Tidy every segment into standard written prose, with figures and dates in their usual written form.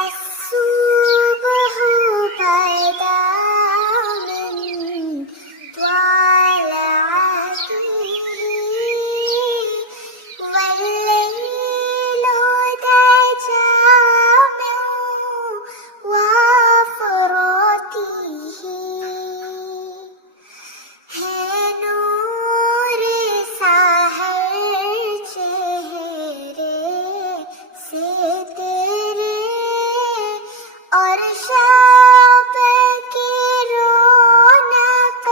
الصبح بدا من طلعته والليل دجى من وفراته है नूर साहर चेहरे से तेरे और शब की रौनक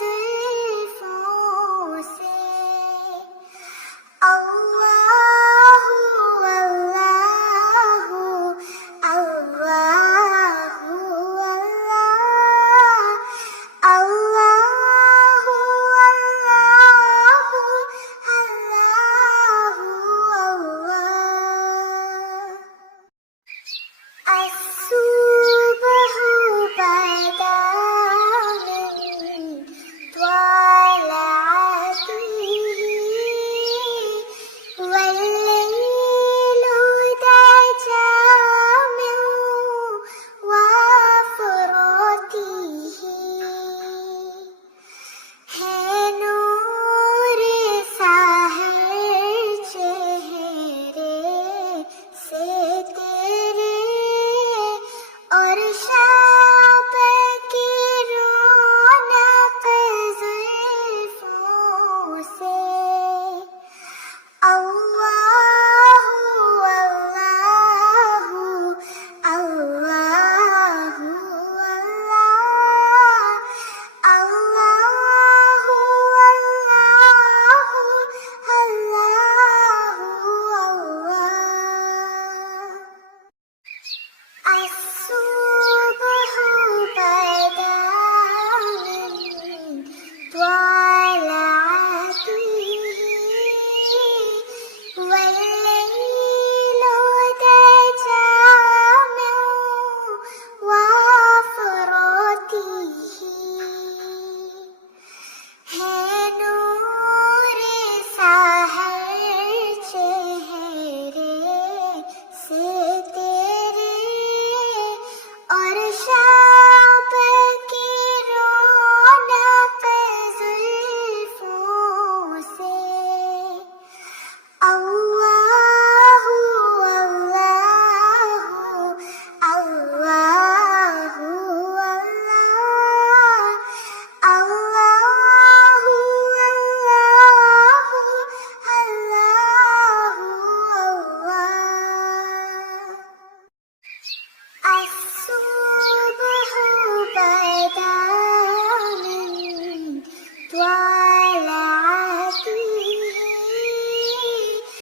जुल्फों से अल्लाहु अल्लाहु अल्लाहु अल्लाह अल्लाहु अल्लाहु अल्लाहु अल्लाह الصبح بدا من طلعته والليل دجى من وفراته है नूर साहर चेहरे से तेरे और शब की रौनक जुल्फों से अल्लाहु अल्लाहु अल्लाहु अल्लाह अल्लाहु अल्लाहु अल्लाहु अल्लाह الصبح بدا من طلعته والليل دجى من وفراته है नूर साहर चेहरे से तेरे और शब की रौनक जुल्फों से अल्लाहु अल्लाहु अल्लाहु अल्लाह अल्लाहु अल्लाहु अल्लाहु अल्लाह الصبح بدا